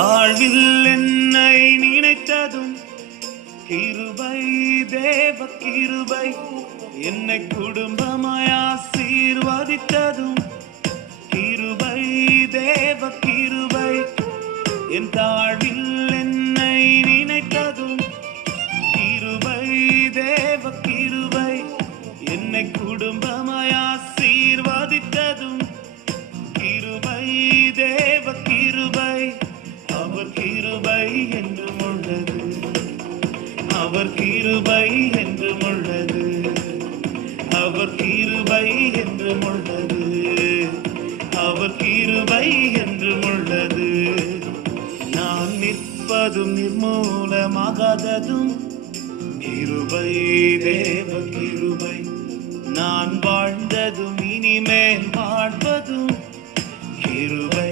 தாழ்வில் என்னை நினைத்ததும் கிருபை, தேவ கிருபை. என்னை குடும்பமாய் ஆசீர்வதித்ததும் கிருபை, தேவ கிருபை. என் தாழ்வில் என்னை நினைத்ததும் கிருபை, தேவ கிருபை. என்னை குடும்பமாய் ஆசீர்வதித்ததும் கிருபை, தேவ கிருபை. அவர் கிருபை என்றும் உள்ளது, அவர் கிருபை என்றும் உள்ளது, அவர் கிருபை என்றும் உள்ளது, அவர் கிருபை என்றும் உள்ளது. நான் நிற்பதும் நிர்மூலமாகாததும் கிருபை, தேவ கிருபை. நான் வாழ்ந்ததும் இனிமேல் வாழ்வதும் கிருபை,